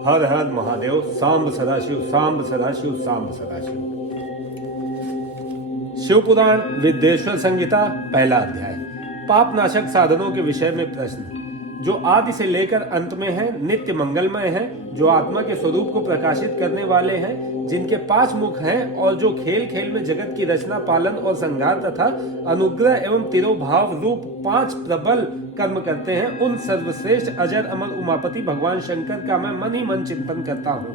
हर हर महादेव। सांब सदाशिव, सांब सदाशिव, सांब सदाशिव। शिव पुराण विद्येश्वर संहिता, पहला अध्याय। पाप नाशक साधनों के विषय में प्रश्न। जो आदि से लेकर अंत में है, नित्य मंगलमय है, जो आत्मा के स्वरूप को प्रकाशित करने वाले हैं, जिनके 5 मुख हैं और जो खेल खेल में जगत की रचना, पालन और संहार तथा अनुग्रह एवं तिरोभाव रूप 5 प्रबल कर्म करते हैं, उन सर्वश्रेष्ठ अजर अमर उमापति भगवान शंकर का मैं मन ही मन चिंतन करता हूँ।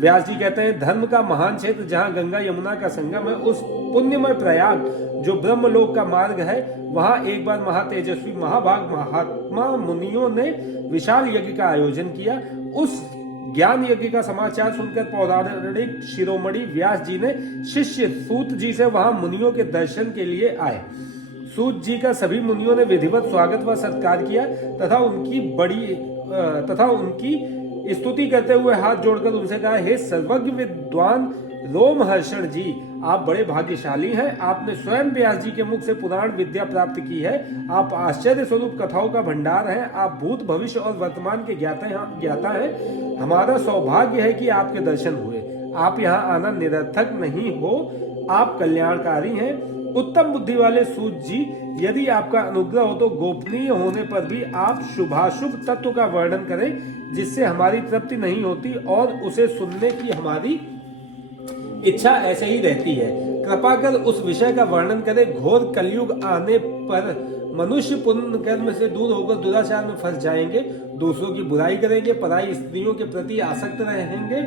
व्यास जी कहते हैं, धर्म का महान क्षेत्र जहाँ गंगा यमुना का संगम है, उस पुण्यमय प्रयाग जो ब्रह्मलोक का मार्ग है, वहां एक बार महातेजस्वी महाभाग महात्मा मुनियों ने विशाल यज्ञ का आयोजन किया। उस ज्ञान यज्ञ का समाचार सुनकर पौराणिक शिरोमणि व्यास जी ने शिष्य सूत जी से वहां मुनियों के दर्शन के लिए आए। सूत जी का सभी मुनियों ने विधिवत स्वागत व सत्कार किया तथा उनकी स्तुति करते हुए हाथ जोड़कर उनसे कहा, हे सर्वज्ञ विद्वान रोमहर्षण जी, आप बड़े भाग्यशाली हैं। आपने स्वयं व्यास जी के मुख से पुराण विद्या प्राप्त की है। आप आश्चर्य स्वरूप कथाओं का भंडार हैं। आप भूत भविष्य और वर्तमान के ज्ञाता हैं। हमारा सौभाग्य है कि आपके दर्शन हुए। आप यहाँ आना निरर्थक नहीं हो, आप कल्याणकारी हैं। उत्तम बुद्धि वाले सूत जी, यदि आपका अनुग्रह हो तो गोपनीय होने पर भी आप शुभाशुभ तत्व का वर्णन करें, जिससे हमारी तृप्ति नहीं होती और उसे सुनने की हमारी इच्छा ऐसे ही रहती है। कृपा कर उस विषय का वर्णन करें। घोर कलयुग आने पर मनुष्य पुण्य कर्म से दूर होकर दुराचार में फंस जाएंगे, दूसरों की बुराई करेंगे, पराई स्त्रियों के प्रति आसक्त रहेंगे,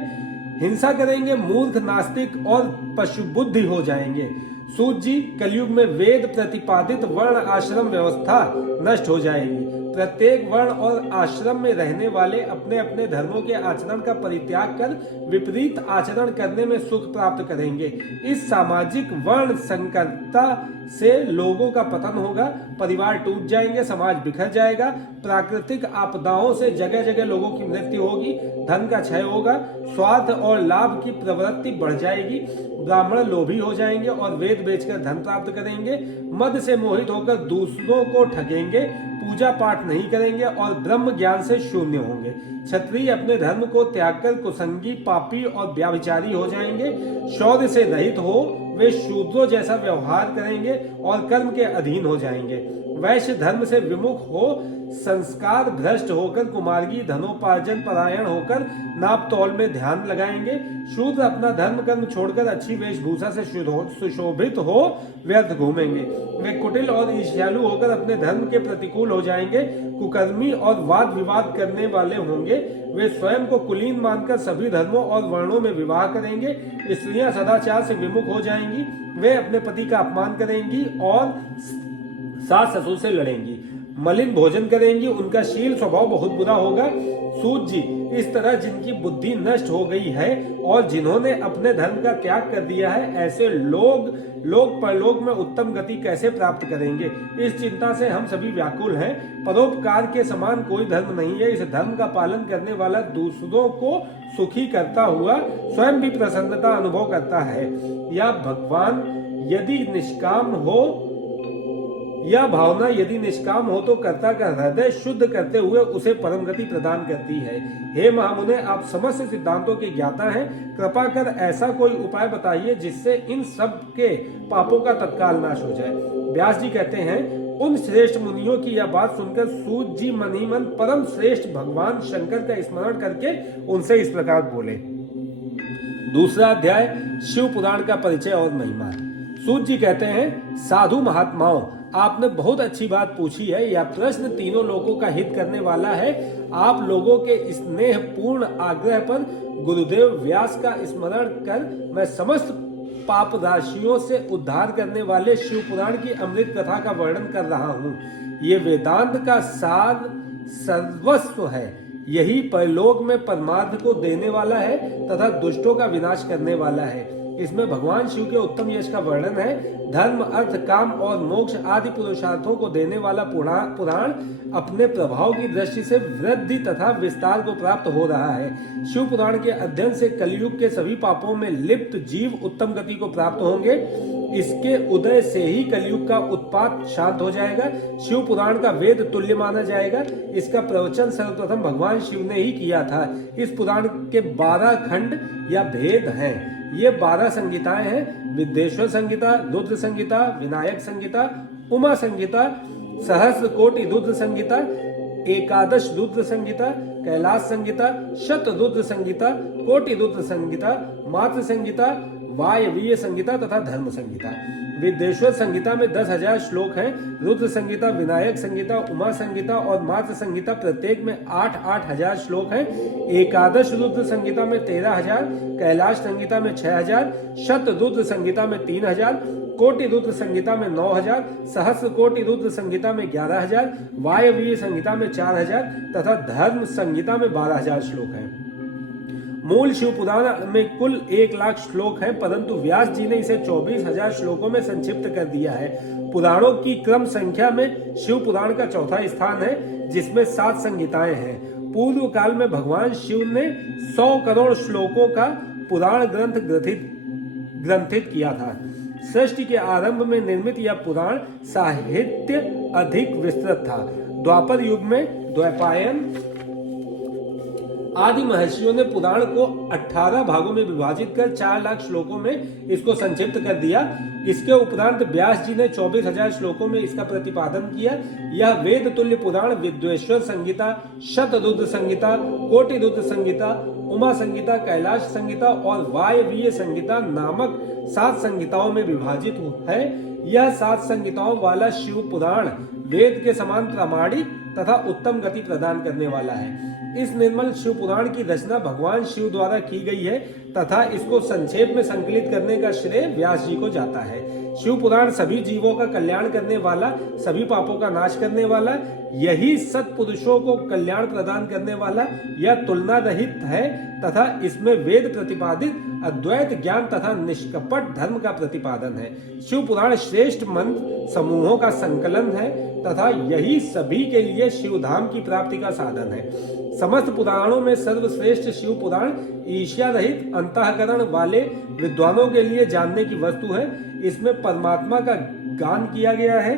हिंसा करेंगे, मूर्ख, नास्तिक और पशु बुद्धि हो जाएंगे। सूत जी, कलयुग में वेद प्रतिपादित वर्ण आश्रम व्यवस्था नष्ट हो जाएगी। प्रत्येक वर्ण और आश्रम में रहने वाले अपने अपने धर्मों के आचरण का परित्याग कर विपरीत आचरण करने में सुख प्राप्त करेंगे। इस सामाजिक वर्ण संकरता से लोगों का पतन होगा, परिवार टूट जाएंगे, समाज बिखर जाएगा, प्राकृतिक आपदाओं से जगह जगह लोगों की मृत्यु होगी, धन का क्षय होगा, स्वार्थ और लाभ की प्रवृत्ति बढ़ जाएगी, ब्राह्मण लोभी हो जाएंगे और वेद बेचकर धन प्राप्त करेंगे, मद से मोहित होकर दूसरों को ठगेंगे, पूजा पाठ नहीं करेंगे और ब्रह्म ज्ञान से शून्य होंगे। क्षत्रिय अपने धर्म को त्याग कर कुसंगी, पापी और व्याभिचारी हो जाएंगे। शौर्य से रहित हो वे शूद्रों जैसा व्यवहार करेंगे और कर्म के अधीन हो जाएंगे। वैश्य धर्म से विमुख हो संस्कार भ्रष्ट होकर कुमार्गी, धनोपार्जन परायण होकर नाप तौल में ध्यान लगाएंगे। शूद्र अपना धर्म कर्म छोड़कर अच्छी वेशभूषा से सुशोभित हो व्यर्थ घूमेंगे। वे कुटिल और ईर्ष्यालु होकर अपने धर्म के प्रतिकूल हो जाएंगे। कुकर्मी और वाद विवाद करने वाले होंगे। वे स्वयं को कुलीन मानकर सभी धर्मों और वर्णों में विवाह करेंगे। स्त्रियां सदाचार से विमुख हो जाएंगी। वे अपने पति का अपमान करेंगी और सास ससुर से लड़ेंगी, मलिन भोजन करेंगी, उनका शील स्वभाव बहुत बुरा होगा। सूत जी, इस तरह जिनकी बुद्धि नष्ट हो गई है और जिन्होंने अपने धर्म का त्याग कर दिया है, ऐसे लोग परलोक में उत्तम गति कैसे प्राप्त करेंगे? इस चिंता से हम सभी व्याकुल हैं। परोपकार के समान कोई धर्म नहीं है। इस धर्म का पालन करने वाला दूसरों को सुखी करता हुआ स्वयं भी प्रसन्नता अनुभव करता है। या भगवान यदि निष्काम हो, यह भावना यदि निष्काम हो तो कर्ता का हृदय शुद्ध करते हुए उसे परम गति प्रदान करती है। हे महामुने, आप समस्त सिद्धांतों के ज्ञाता हैं। कृपा कर ऐसा कोई उपाय बताइए जिससे इन सब के पापों का तत्काल नाश हो जाए। व्यास जी कहते हैं, उन श्रेष्ठ मुनियों की यह बात सुनकर सूत जी मन ही मन परम श्रेष्ठ भगवान शंकर का स्मरण करके उनसे इस प्रकार बोले। दूसरा अध्याय, शिव पुराण का परिचय और महिमा। सूत जी कहते हैं, साधु महात्माओं, आपने बहुत अच्छी बात पूछी है। यह प्रश्न तीनों लोगों का हित करने वाला है। आप लोगों के स्नेह पूर्ण आग्रह पर गुरुदेव व्यास का स्मरण कर मैं समस्त पाप राशियों से उद्धार करने वाले शिव पुराण की अमृत कथा का वर्णन कर रहा हूँ। ये वेदांत का सार सर्वस्व है। यही परलोक में परमार्थ को देने वाला है तथा दुष्टों का विनाश करने वाला है। इसमें भगवान शिव के उत्तम यश का वर्णन है। धर्म, अर्थ, काम और मोक्ष आदि पुरुषार्थों को देने वाला पुराण अपने प्रभाव की दृष्टि से वृद्धि तथा विस्तार को प्राप्त हो रहा है। शिव पुराण के अध्ययन से कलयुग के सभी पापों में लिप्त जीव उत्तम गति को प्राप्त होंगे। इसके उदय से ही कलयुग का उत्पात शांत हो जाएगा। शिव पुराण का वेद तुल्य माना जाएगा। इसका प्रवचन सर्वप्रथम भगवान शिव ने ही किया था। इस पुराण के 12 खंड या भेद हैं। ये 12 संहिताएं हैं: विद्येश्वर संहिता, रुद्र संहिता, विनायक संहिता, उमा संहिता, सहस्र कोटि रुद्र संहिता, एकादश रुद्र संहिता, कैलाश संहिता, शत रुद्र संहिता, कोटि रुद्र संहिता, मात्र संहिता, वायवीय संहिता तथा धर्म संहिता। विद्येश्वर संहिता में 10,000 श्लोक हैं। रुद्र संहिता, विनायक संहिता, उमा संहिता और मात्र संहिता प्रत्येक में 8-8 हजार श्लोक हैं। एकादश रुद्र संहिता में 13,000, कैलाश संहिता में 6,000, शत रुद्र संहिता में 3,000, कोटि रुद्र संहिता में 9,000, सहस्र कोटि रुद्र संहिता में 11,000, वायवीय संहिता में 4,000 तथा धर्म संहिता में 12,000 श्लोक हैं। मूल शिव पुराण में कुल 1,00,000 श्लोक हैं, परंतु व्यास जी ने इसे 24,000 श्लोकों में संक्षिप्त कर दिया है। पुराणों की क्रम संख्या में शिव पुराण का चौथा स्थान है, जिसमें 7 संहिताएं हैं। पूर्व काल में भगवान शिव ने 100 करोड़ श्लोकों का पुराण ग्रंथ ग्रंथित किया था। सृष्टि के आरंभ में निर्मित यह पुराण साहित्य अधिक विस्तृत था। द्वापर युग में द्वैपायन आदि महर्षियों ने पुराण को 18 भागों में विभाजित कर 4,00,000 श्लोकों में इसको संक्षिप्त कर दिया। इसके उपरांत व्यास जी ने 24,000 श्लोकों में इसका प्रतिपादन किया। यह वेद तुल्य पुराण विद्येश्वर संहिता, शतरुद्र संहिता, कोटि रुद्र संहिता, उमा संहिता, कैलाश संहिता और वायवीय संहिता नामक 7 संहिताओं में विभाजित है। यह 7 संहिताओं वाला शिव पुराण वेद के समान प्रामाणिक तथा उत्तम गति प्रदान करने वाला है। इस निर्मल शिव पुराण की रचना भगवान शिव द्वारा की गई है तथा इसको संक्षेप में संकलित करने का श्रेय व्यास जी को जाता है। शिव पुराण सभी जीवों का कल्याण करने वाला, सभी पापों का नाश करने वाला, यही सत्पुरुषों को कल्याण प्रदान करने वाला, यह तुलना रहित है तथा इसमें वेद प्रतिपादित अद्वैत ज्ञान तथा निष्कपट धर्म का प्रतिपादन है। शिव पुराण श्रेष्ठ मंत्र समूहों का संकलन है तथा यही सभी के लिए शिव धाम की प्राप्ति का साधन है। समस्त पुराणों में सर्वश्रेष्ठ शिव पुराण ईर्ष्या रहित अंतःकरण वाले विद्वानों के लिए जानने की वस्तु है। इसमें परमात्मा का गान किया गया है।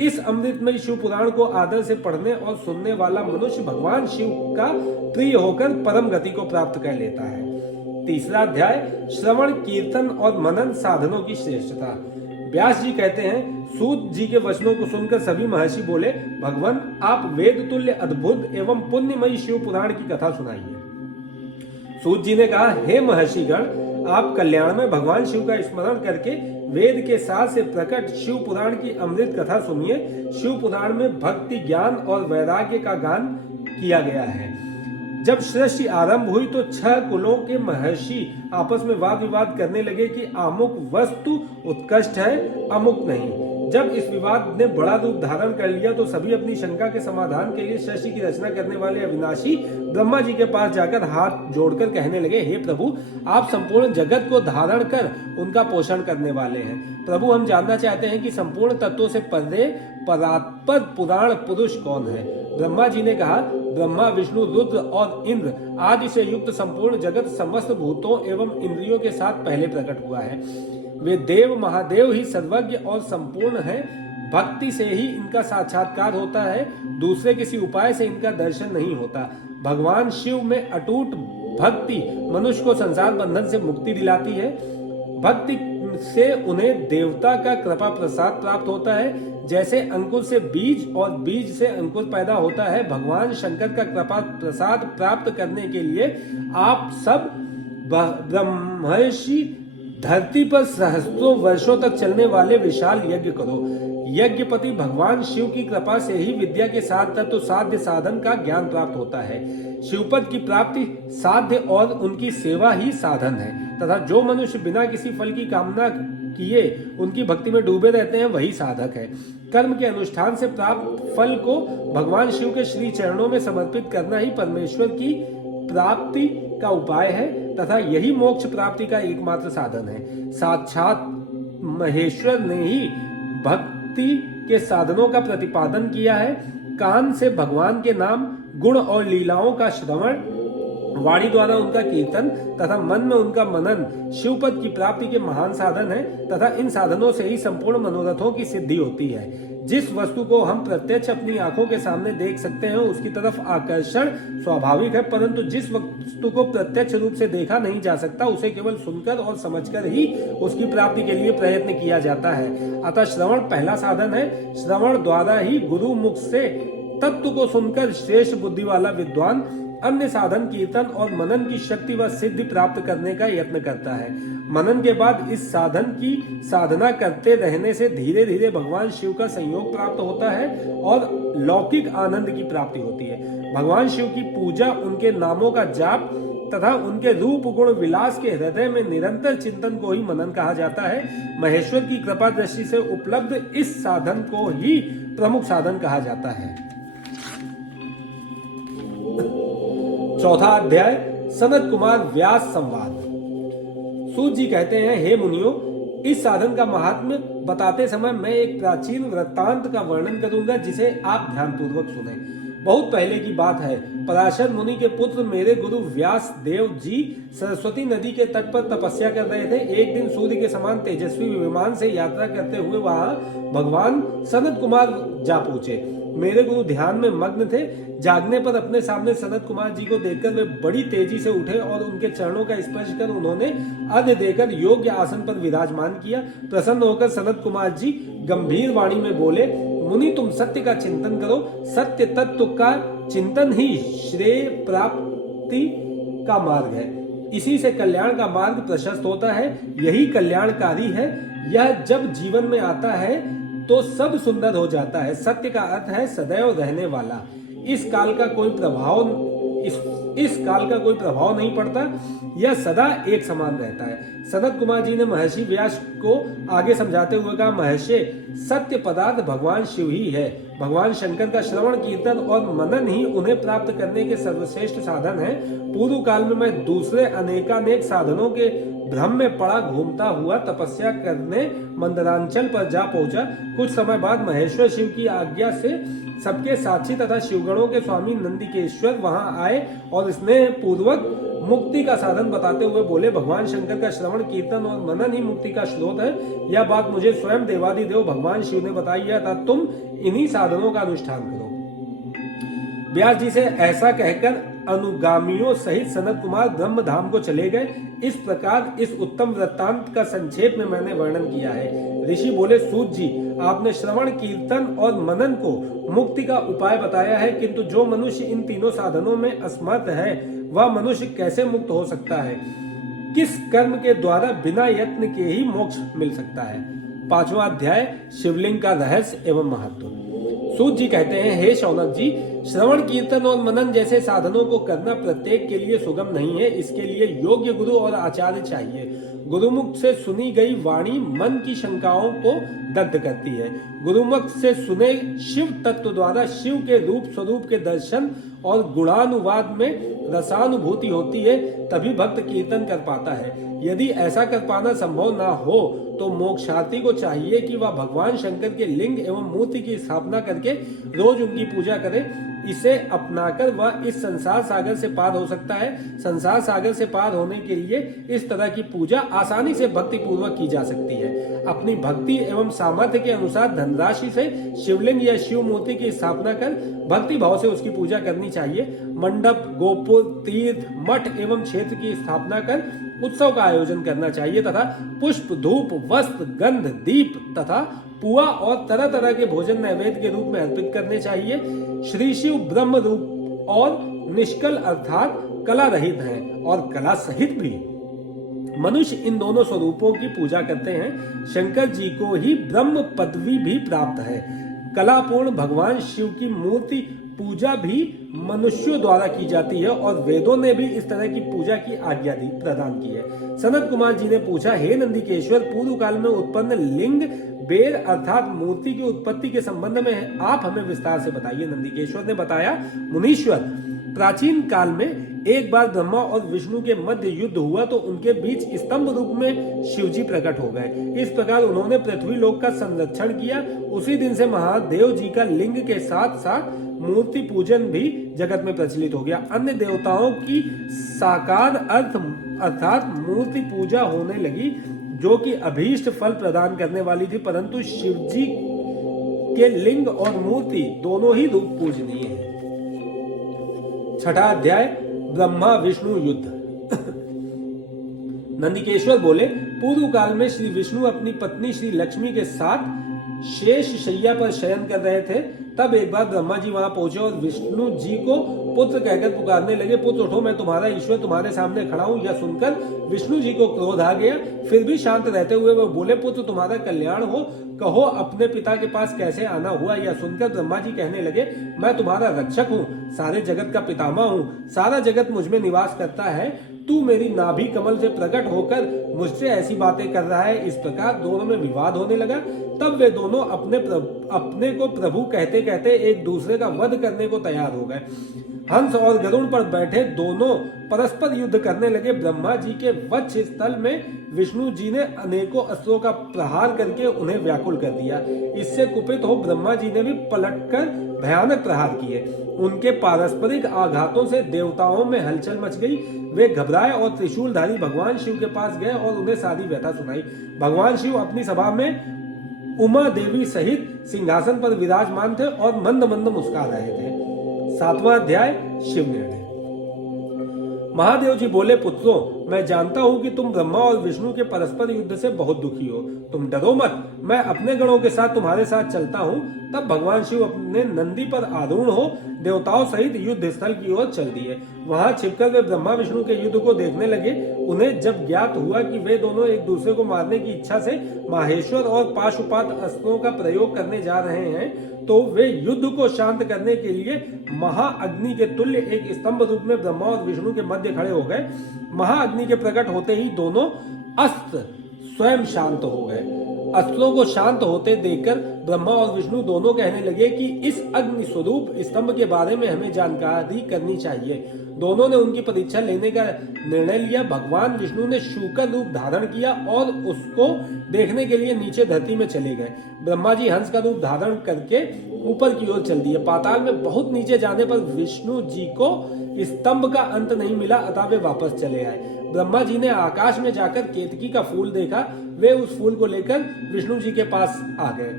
इस अमृतमय शिव पुराण को आदर से पढ़ने और सुनने वाला मनुष्य भगवान शिव का प्रिय होकर परम गति को प्राप्त कर लेता है। तीसरा अध्याय, श्रवण, कीर्तन और मनन साधनों की श्रेष्ठता। व्यास जी कहते हैं, सूत जी के वचनों को सुनकर सभी महर्षि बोले, भगवान आप वेद तुल्य अद्भुत एवं पुण्यमयी शिव पुराण की कथा सुनाइए। सूत जी ने कहा, हे महर्षिगण, आप कल्याण में भगवान शिव का स्मरण करके वेद के साथ से प्रकट शिव पुराण की अमृत कथा सुनिए। शिव पुराण में भक्ति, ज्ञान और वैराग्य का गान किया गया है। जब सृष्टि आरंभ हुई तो 6 कुलों के महर्षि आपस में वाद विवाद करने लगे कि अमुक वस्तु उत्कृष्ट है, अमुक नहीं। जब इस विवाद ने बड़ा रूप धारण कर लिया तो सभी अपनी शंका के समाधान के लिए सृष्टि की रचना करने वाले अविनाशी ब्रह्मा जी के पास जाकर हाथ जोड़कर कहने लगे, हे प्रभु, आप संपूर्ण जगत को धारण कर उनका पोषण करने वाले हैं। प्रभु, हम जानना चाहते हैं कि संपूर्ण तत्वों से परे परात्पर पुराण पुरुष कौन है। ब्रह्मा जी ने कहा, ब्रह्मा, विष्णु, रुद्र और इंद्र आदि से युक्त संपूर्ण जगत समस्त भूतों एवं इंद्रियों के साथ पहले प्रकट हुआ है। वे देव महादेव ही सर्वज्ञ और संपूर्ण हैं। भक्ति से ही इनका साक्षात्कार होता है, दूसरे किसी उपाय से इनका दर्शन नहीं होता। भगवान शिव में अटूट भक्ति मनुष्य को संसार बंधन से मुक्ति दिलाती है। भक्ति से उन्हें देवता का कृपा प्रसाद प्राप्त होता है। जैसे अंकुर से बीज और बीज से अंकुर पैदा होता है, भगवान शंकर का कृपा प्रसाद प्राप्त करने के लिए आप सब ब्रह्मर्षि धरती पर सहस्त्रों वर्षों तक चलने वाले विशाल यज्ञ करो। यज्ञपति भगवान शिव की कृपा से ही विद्या के साथ तत्व साध्य साधन का ज्ञान प्राप्त होता है। शिवपद की प्राप्ति साध्य और उनकी सेवा ही साधन है तथा जो मनुष्य बिना किसी फल की कामना किए उनकी भक्ति में डूबे रहते हैं वही साधक है। कर्म के अनुष्ठान से प्राप्त फल को भगवान शिव के श्री चरणों में समर्पित करना ही परमेश्वर की प्राप्ति का उपाय है तथा यही मोक्ष प्राप्ति का एकमात्र साधन है। साक्षात महेश्वर ने ही भक्ति के साधनों का प्रतिपादन किया है। कान से भगवान के नाम, गुण और लीलाओं का श्रवण, वाणी द्वारा उनका कीर्तन तथा मन में उनका मनन शिवपद की प्राप्ति के महान साधन है तथा इन साधनों से ही संपूर्ण मनोरथों की सिद्धि होती है। जिस वस्तु को हम प्रत्यक्ष अपनी आंखों के सामने देख सकते हैं उसकी तरफ आकर्षण स्वाभाविक है, परंतु जिस वस्तु को प्रत्यक्ष रूप से देखा नहीं जा सकता उसे केवल सुनकर और समझकर ही उसकी प्राप्ति के लिए प्रयत्न किया जाता है। अतः श्रवण पहला साधन है। श्रवण द्वारा ही गुरु मुख से तत्व को सुनकर श्रेष्ठ बुद्धि वाला विद्वान अन्य साधन कीर्तन और मनन की शक्ति व सिद्धि प्राप्त करने का यत्न करता है। मनन के बाद इस साधन की साधना करते रहने से धीरे धीरे भगवान शिव का संयोग प्राप्त होता है और लौकिक आनंद की प्राप्ति होती है। भगवान शिव की पूजा, उनके नामों का जाप तथा उनके रूप गुण विलास के हृदय में निरंतर चिंतन को ही मनन कहा जाता है। महेश्वर की कृपा दृष्टि से उपलब्ध इस साधन को ही प्रमुख साधन कहा जाता है। चौथा अध्याय, सनत कुमार व्यास संवाद। सूत जी कहते हैं, हे मुनियों, इस साधन का महात्म्य बताते समय मैं एक प्राचीन वृत्तांत का वर्णन करूंगा जिसे आप ध्यानपूर्वक सुने। बहुत पहले की बात है। पराशर मुनि के पुत्र मेरे गुरु व्यास देव जी सरस्वती नदी के तट पर तपस्या कर रहे थे। एक दिन सूर्य के समान तेजस्वी विमान से यात्रा करते हुए वहां भगवान सनत कुमार जा पहुंचे। मेरे गुरु ध्यान में मग्न थे। जागने पर अपने सामने सनत कुमार जी को देखकर वे बड़ी तेजी से उठे और उनके चरणों का स्पर्श कर उन्होंने अर्घ्य देकर योग्य आसन पर विराजमान किया। प्रसन्न होकर सनत कुमार जी गंभीर वाणी में बोले, मुनि तुम सत्य का चिंतन करो। सत्य तत्व का चिंतन ही श्रेय प्राप्ति का मार्ग है। इसी से कल्याण का मार्ग प्रशस्त होता है। यही कल्याणकारी है। यह जब जीवन में आता है तो सब सुंदर हो जाता है। सत्य का अर्थ है सदैव रहने वाला। इस काल का कोई प्रभाव नहीं पड़ता। यह सदा एक समान रहता है। सनत कुमार जी ने महर्षि व्यास को आगे समझाते हुए कहा, महर्षि, सत्य पदार्थ भगवान शिव ही है। भगवान शंकर का श्रवण कीर्तन और मनन ही उन्हें प्राप्त करने के सर्वश्रेष्ठ साधन है। पूर्व काल में मैं दूसरे अनेकानेक साधनों के भ्रम में पड़ा घूमता हुआ तपस्या करने मंदरांचल पर जा पहुंचा। कुछ समय बाद महेश्वर शिव की आज्ञा से सबके साक्षी तथा शिवगणों के स्वामी नंदिकेश्वर वहां आए और स्नेह पूर्वक मुक्ति का साधन बताते हुए बोले, भगवान शंकर का श्रवण कीर्तन और मनन ही मुक्ति का स्रोत है। यह बात मुझे स्वयं देवादिदेव भगवान शिव ने बताई है, अतः तुम इन्हीं साधनों का अनुष्ठान करो। व्यास जी से ऐसा कहकर अनुगामियों सहित सनत कुमार ब्रह्म धाम को चले गए। इस प्रकार इस उत्तम वृत्तांत का संक्षेप में मैंने वर्णन किया है। ऋषि बोले, सूत जी, आपने श्रवण कीर्तन और मनन को मुक्ति का उपाय बताया है, किंतु जो मनुष्य इन तीनों साधनों में असमर्थ है वह मनुष्य कैसे मुक्त हो सकता है? किस कर्म के द्वारा बिना यत्न के ही मोक्ष मिल सकता है? पांचवा अध्याय, शिवलिंग का रहस्य एवं महत्व। सूत जी कहते हैं, हे शौनक जी, श्रवण कीर्तन और मनन जैसे साधनों को करना प्रत्येक के लिए सुगम नहीं है। इसके लिए योग्य गुरु और आचार्य चाहिए। गुरुमुख से सुनी गई वाणी मन की शंकाओं को दग्ध करती है। गुरुमुख से सुने शिव तत्व द्वारा शिव के रूप स्वरूप के दर्शन और गुणानुवाद में रसानुभूति होती है, तभी भक्त कीर्तन कर पाता है। यदि ऐसा कर पाना संभव ना हो तो मोक्षार्थी को चाहिए कि वह भगवान शंकर के लिंग एवं मूर्ति की स्थापना करके रोज उनकी पूजा करे। इसे अपनाकर वह इस संसार सागर से पार हो सकता है। संसार सागर से पार होने के लिए इस तरह की पूजा आसानी से भक्ति पूर्वक की जा सकती है। अपनी भक्ति एवं सामर्थ्य के अनुसार धनराशि से शिवलिंग या शिव मूर्ति की स्थापना कर भक्ति भाव से उसकी पूजा करनी चाहिए। मंडप, गोपुर, तीर्थ, मठ एवं क्षेत्र की स्थापना कर उत्सव का आयोजन करना चाहिए तथा पुष्प, धूप, वस्त्र, गंध, दीप तथा पुआ और तरह तरह के भोजन नैवेद्य के रूप में अर्पित करने चाहिए। श्री शिव ब्रह्म रूप और निष्कल अर्थात कला रहित हैं और कला सहित भी। मनुष्य इन दोनों स्वरूपों की पूजा करते हैं। शंकर जी को ही ब्रह्म पदवी भी प्राप्त है। कलापूर्ण भगवान शिव की मूर्ति पूजा भी मनुष्यों द्वारा की जाती है और वेदों ने भी इस तरह की पूजा की आज्ञा प्रदान की है। सनत कुमार जी ने पूछा, हे नंदिकेश्वर, पूर्व काल में उत्पन्न लिंग बेर अर्थात मूर्ति की उत्पत्ति के संबंध में आप हमें विस्तार से बताइए। नंदिकेश्वर ने बताया, मुनीश्वर, प्राचीन काल में एक बार ब्रह्मा और विष्णु के मध्य युद्ध हुआ तो उनके बीच स्तंभ रूप में शिवजी प्रकट हो गए। इस प्रकार उन्होंने पृथ्वी लोक का संरक्षण किया। उसी दिन से महादेव जी का लिंग के साथ साथ मूर्ति पूजन भी जगत में प्रचलित हो गया। अन्य देवताओं की साकार अर्थ अर्थात मूर्ति पूजा होने लगी, जो कि अभीष्ट फल प्रदान करने वाली थी, परंतु शिवजी के लिंग और मूर्ति दोनों ही रूप पूजनीय है। छठा अध्याय, ब्रह्मा विष्णु युद्ध। नंदिकेश्वर बोले, पूर्व काल में श्री विष्णु अपनी पत्नी श्री लक्ष्मी के साथ शेष शैया पर शयन कर रहे थे। तब एक बार ब्रह्मा जी वहां पहुंचे और विष्णु जी को पुत्र कहकर पुकारने लगे। पुत्र उठो, मैं तुम्हारा ईश्वर तुम्हारे सामने खड़ा हूं। यह सुनकर विष्णु जी को क्रोध आ गया। फिर भी शांत रहते हुए वह बोले, पुत्र तुम्हारा कल्याण हो, कहो अपने पिता के पास कैसे आना हुआ। यह सुनकर ब्रह्मा जी कहने लगे, मैं तुम्हारा रक्षक हूँ, सारे जगत का पितामह हूँ, सारा जगत मुझ में निवास करता है। तू मेरी नाभि कमल से प्रकट होकर मुझसे ऐसी बातें कर रहा है। इस प्रकार दोनों में विवाद होने लगा। तब वे दोनों अपने को प्रभु कहते कहते एक दूसरे का वध करने को तैयार हो गए। हंस और गरुड़ पर बैठे दोनों परस्पर युद्ध करने लगे। ब्रह्मा जी के वक्ष स्थल में विष्णु जी ने अनेकों अस्त्रों का प्रहार करके उन्हें व्याकुल कर दिया। इससे कुपित हो ब्रह्मा जी ने भी पलटकर भयानक प्रहार किए। उनके पारस्परिक आघातों से देवताओं में हलचल मच गई। वे घबराए और त्रिशूलधारी भगवान शिव के पास गए और उन्हें सारी व्यथा सुनाई। भगवान शिव अपनी सभा में उमा देवी सहित सिंहासन पर विराजमान थे और मंद मंद मुस्कुरा रहे थे। सातवां अध्याय, शिव निर्णय। महादेव जी बोले, पुत्रों, मैं जानता हूं कि तुम ब्रह्मा और विष्णु के परस्पर युद्ध से बहुत दुखी हो। तुम डरो मत, मैं अपने गणों के साथ तुम्हारे साथ चलता हूं। तब भगवान शिव अपने नंदी पर आरूढ़ हो देवताओं सहित युद्ध स्थल की ओर चल दिए। वहां छिपकर वे ब्रह्मा विष्णु के युद्ध को देखने लगे। उन्हें जब ज्ञात हुआ कि वे दोनों एक दूसरे को मारने की इच्छा से माहेश्वर और पाशुपात अस्त्रों का प्रयोग करने जा रहे हैं, तो वे युद्ध को शांत करने के लिए महाअग्नि के तुल्य एक स्तंभ रूप में ब्रह्मा और विष्णु के मध्य खड़े हो गए। महाअग्नि के प्रकट होते ही दोनों अस्त्र स्वयं शांत हो गए। अस्त्रों को शांत होते देखकर ब्रह्मा और विष्णु दोनों कहने लगे कि इस अग्नि स्वरूप स्तंभ के बारे में हमें जानकारी करनी चाहिए। दोनों ने उनकी परीक्षा लेने का निर्णय लिया। भगवान विष्णु ने शूकर रूप धारण किया और उसको देखने के लिए नीचे धरती में चले गए। ब्रह्मा जी हंस का रूप धारण करके ऊपर की ओर चल दिए। पाताल में बहुत नीचे जाने पर विष्णु जी को स्तंभ का अंत नहीं मिला, अतः वे वापस चले आए। ब्रह्मा जी ने आकाश में जाकर केतकी का फूल देखा। वे उस फूल को लेकर विष्णु जी के पास आ गए।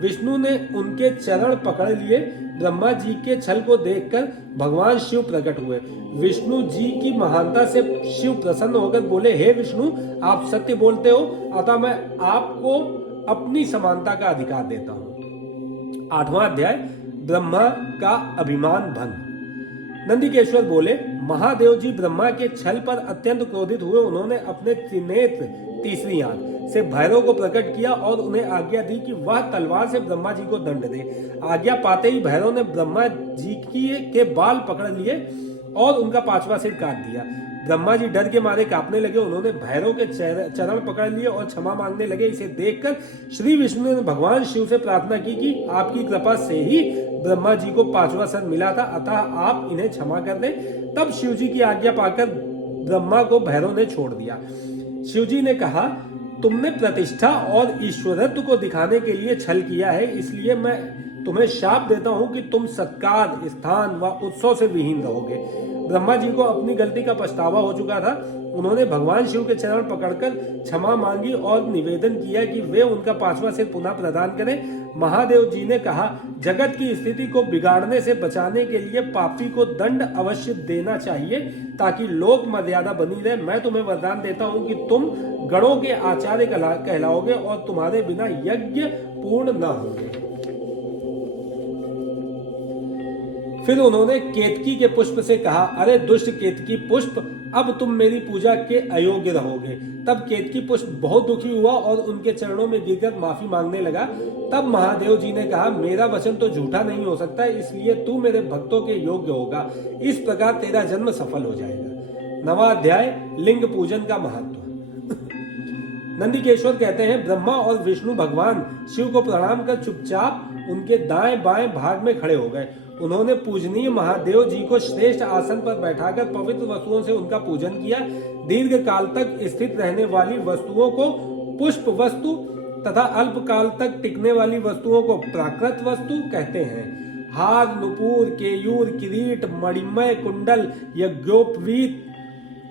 विष्णु ने उनके चरण पकड़ लिए। ब्रह्मा जी के छल को देखकर भगवान शिव प्रकट हुए। विष्णु जी की महानता से शिव प्रसन्न होकर बोले, हे विष्णु, आप सत्य बोलते हो, अतः मैं आपको अपनी समानता का अधिकार देता हूँ। आठवां अध्याय, ब्रह्मा का अभिमान भंग। नंदिकेश्वर बोले, महादेव जी ब्रह्मा के छल पर अत्यंत क्रोधित हुए। उन्होंने अपने त्रिनेत्र तीसरी आंख से भैरव को प्रकट किया और उन्हें आज्ञा दी कि वह तलवार से ब्रह्मा जी को दंड दे। आज्ञा पाते ही भैरव ने ब्रह्मा जी के बाल पकड़ लिए और उनका पांचवा सिर काट दिया। ब्रह्मा जी डर के मारे कांपने लगे। उन्होंने भैरव के चरण पकड़ लिए और क्षमा मांगने लगे। इसे देखकर श्री विष्णु ने भगवान शिव से प्रार्थना की कि आपकी कृपा से ही ब्रह्मा जी को पांचवा सर मिला था, अतः आप इन्हें क्षमा कर दें। तब शिव जी की आज्ञा पाकर ब्रह्मा को भैरव ने छोड़ दिया। शिव जी ने कहा, तुमने प्रतिष्ठा और ईश्वरत्व को दिखाने के लिए छल किया है, इसलिए मैं तुम्हें शाप देता हूं कि तुम सत्कार, स्थान व उत्सव से विहीन रहोगे। ब्रह्मा जी को अपनी गलती का पछतावा हो चुका था। उन्होंने भगवान शिव के चरण पकड़कर क्षमा मांगी और निवेदन किया कि वे उनका पांचवा सिर पुनः प्रदान करें। महादेव जी ने कहा, जगत की स्थिति को बिगाड़ने से बचाने के लिए पापी को दंड अवश्य देना चाहिए ताकि लोक मर्यादा बनी रहे। मैं तुम्हें वरदान देता हूं कि तुम गणों के आचार्य कहलाओगे और तुम्हारे बिना यज्ञ पूर्ण न होंगे। फिर उन्होंने केतकी के पुष्प से कहा, अरे दुष्ट केतकी पुष्प, अब तुम मेरी पूजा के अयोग्य रहोगे। तब केतकी पुष्प बहुत दुखी हुआ और उनके चरणों में गिरकर माफी मांगने लगा। तब महादेव जी ने कहा, मेरा वचन तो झूठा नहीं हो सकता, इसलिए तू मेरे भक्तों के योग्य होगा। इस प्रकार तेरा जन्म सफल हो जाएगा। नवा अध्याय, लिंग पूजन का महत्व। नंदिकेश्वर कहते हैं, ब्रह्मा और विष्णु भगवान शिव को प्रणाम कर चुपचाप उनके दाएं बाएं भाग में खड़े हो गए। उन्होंने पूजनीय महादेव जी को श्रेष्ठ आसन पर बैठाकर पवित्र वस्तुओं से उनका पूजन किया। दीर्घ काल तक स्थित रहने वाली वस्तुओं को पुष्प वस्तु तथा अल्प काल तक टिकने वाली वस्तुओं को प्राकृत वस्तु कहते हैं। हार, नुपुर, केयूर, किरीट, मणिमय कुंडल, यज्ञोपवीत,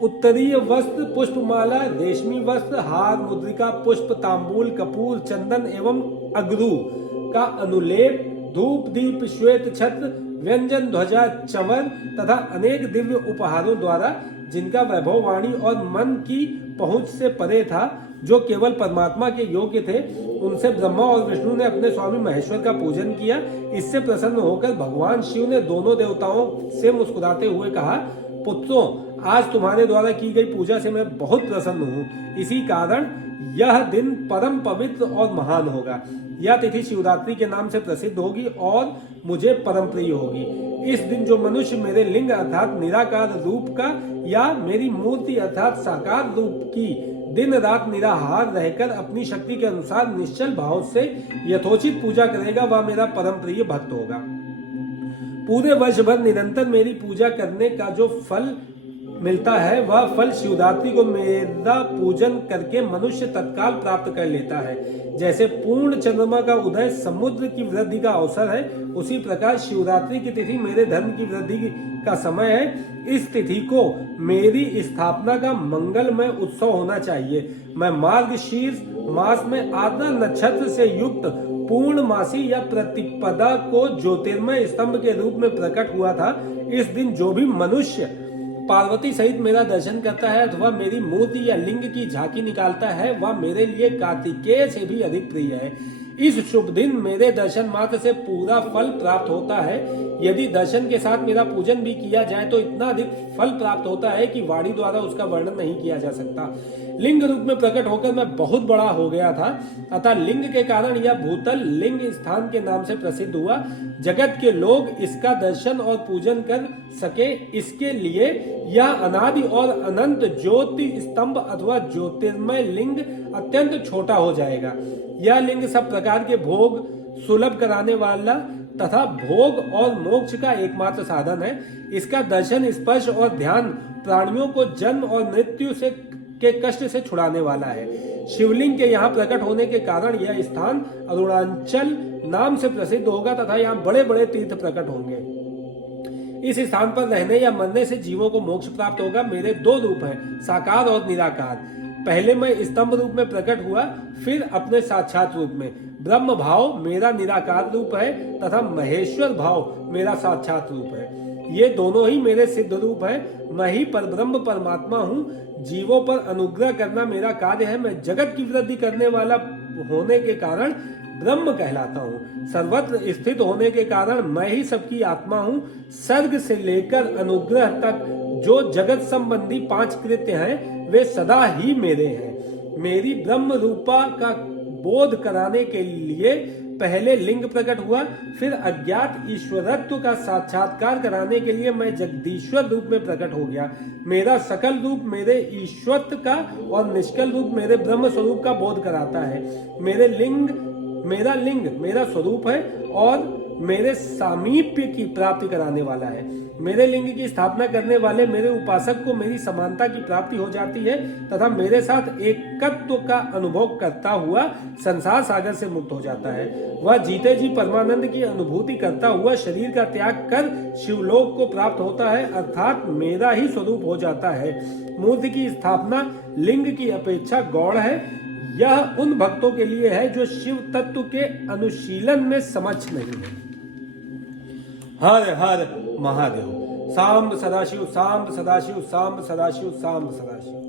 उत्तरीय वस्त्र, पुष्पमाला, रेशमी वस्त्र, हार, मुद्रिका, पुष्प, तांबूल, कपूर, चंदन एवं अगरू का अनुलेप, धूप दीप, श्वेत छत्र, व्यंजन, ध्वजा, चंवर तथा अनेक दिव्य उपहारों द्वारा जिनका वैभव वाणी और मन की पहुंच से परे था, जो केवल परमात्मा के योग्य थे, उनसे ब्रह्मा और विष्णु ने अपने स्वामी महेश्वर का पूजन किया। इससे प्रसन्न होकर भगवान शिव ने दोनों देवताओं से मुस्कुराते हुए कहा, पुत्रों, आज तुम्हारे द्वारा की गई पूजा से मैं बहुत प्रसन्न हूँ। इसी कारण यह दिन परम पवित्र और महान होगा। यह तिथि शिवरात्रि के नाम से प्रसिद्ध होगी और मुझे परम प्रिय होगी। इस दिन जो मनुष्य मेरे लिंग अर्थात निराकार रूप का या मेरी मूर्ति अर्थात साकार रूप की दिन रात निराहार रहकर अपनी शक्ति के अनुसार निश्चल भाव से यथोचित पूजा करेगा, वह मेरा परम प्रिय भक्त होगा। पूरे वर्ष भर निरंतर मेरी पूजा करने का जो फल मिलता है, वह फल शिवरात्रि को मेरा पूजन करके मनुष्य तत्काल प्राप्त कर लेता है। जैसे पूर्ण चंद्रमा का उदय समुद्र की वृद्धि का अवसर है, उसी प्रकार शिवरात्रि की तिथि मेरे धर्म की वृद्धि का समय है। इस तिथि को मेरी स्थापना का मंगलमय उत्सव होना चाहिए। मैं मार्गशीर्ष मास में आद्रा नक्षत्र से युक्त पूर्णमासी या प्रतिपदा को ज्योतिर्मय स्तंभ के रूप में प्रकट हुआ था। इस दिन जो भी मनुष्य पार्वती सहित मेरा दर्शन करता है अथवा मेरी मूर्ति या लिंग की झांकी निकालता है, वह मेरे लिए कार्तिकेय से भी अधिक प्रिय है। इस शुभ दिन मेरे दर्शन मात्र से पूरा फल प्राप्त होता है। यदि दर्शन के साथ मेरा पूजन भी किया जाए तो इतना अधिक फल प्राप्त होता है कि वाणी द्वारा उसका वर्णन नहीं किया जा सकता। लिंग रूप में प्रकट होकर मैं बहुत बड़ा हो गया था, अतः लिंग के कारण यह भूतल लिंग स्थान के नाम से प्रसिद्ध हुआ। जगत के लोग इसका दर्शन और पूजन कर सके, इसके लिए यह अनादि और अनंत ज्योति स्तंभ अथवा ज्योतिर्मय लिंग अत्यंत छोटा हो जाएगा। यह लिंग सब प्रकार के भोग सुलभ कराने वाला तथा भोग और मोक्ष का एकमात्र साधन है। इसका दर्शन, स्पर्श और ध्यान प्राणियों को जन्म और मृत्यु से के कष्ट से छुड़ाने वाला है। शिवलिंग के यहाँ प्रकट होने के कारण यह स्थान अरुणाचल नाम से प्रसिद्ध होगा तथा यहाँ बड़े बड़े तीर्थ प्रकट होंगे। इस स्थान पर रहने या मरने से जीवों को मोक्ष प्राप्त होगा। मेरे दो रूप हैं, साकार और निराकार। पहले मैं स्तंभ रूप में प्रकट हुआ, फिर अपने साक्षात रूप में। ब्रह्म भाव मेरा निराकार रूप है तथा महेश्वर भाव मेरा साक्षात रूप है। ये दोनों ही मेरे सिद्ध रूप है। मैं ही परब्रह्म परमात्मा हूँ। जीवों पर अनुग्रह करना मेरा कार्य है। मैं जगत की वृद्धि करने वाला होने के कारण ब्रह्म कहलाता हूँ। सर्वत्र स्थित होने के कारण मैं ही सबकी आत्मा हूँ। सर्ग से लेकर अनुग्रह तक जो जगत संबंधी 5 कृत्य हैं, वे सदा ही मेरे हैं। मेरी ब्रह्म रूपा का बोध कराने के लिए पहले लिंग प्रकट हुआ, फिर अज्ञात ईश्वरत्व का साक्षात्कार कराने के लिए मैं जगदीश्वर रूप में प्रकट हो गया। मेरा सकल रूप मेरे ईश्वरत्व का और निष्कल रूप मेरे ब्रह्म स्वरूप का बोध कराता है। मेरा लिंग मेरा स्वरूप है और मेरे सामीप्य की प्राप्ति कराने वाला है। मेरे लिंग की स्थापना करने वाले मेरे उपासक को मेरी समानता की प्राप्ति हो जाती है तथा मेरे साथ एकत्व का अनुभव करता हुआ संसार सागर से मुक्त हो जाता है। वह जीते जी परमानंद की अनुभूति करता हुआ शरीर का त्याग कर शिवलोक को प्राप्त होता है, अर्थात मेरा ही स्वरूप हो जाता है। मूर्ति की स्थापना लिंग की अपेक्षा गौण है। यह उन भक्तों के लिए है जो शिव तत्व के अनुशीलन में समझ नहीं है। हर हर महादेव। सांब सदाशिव, सांब सदाशिव, सांब सदाशिव, सांब सदाशिव।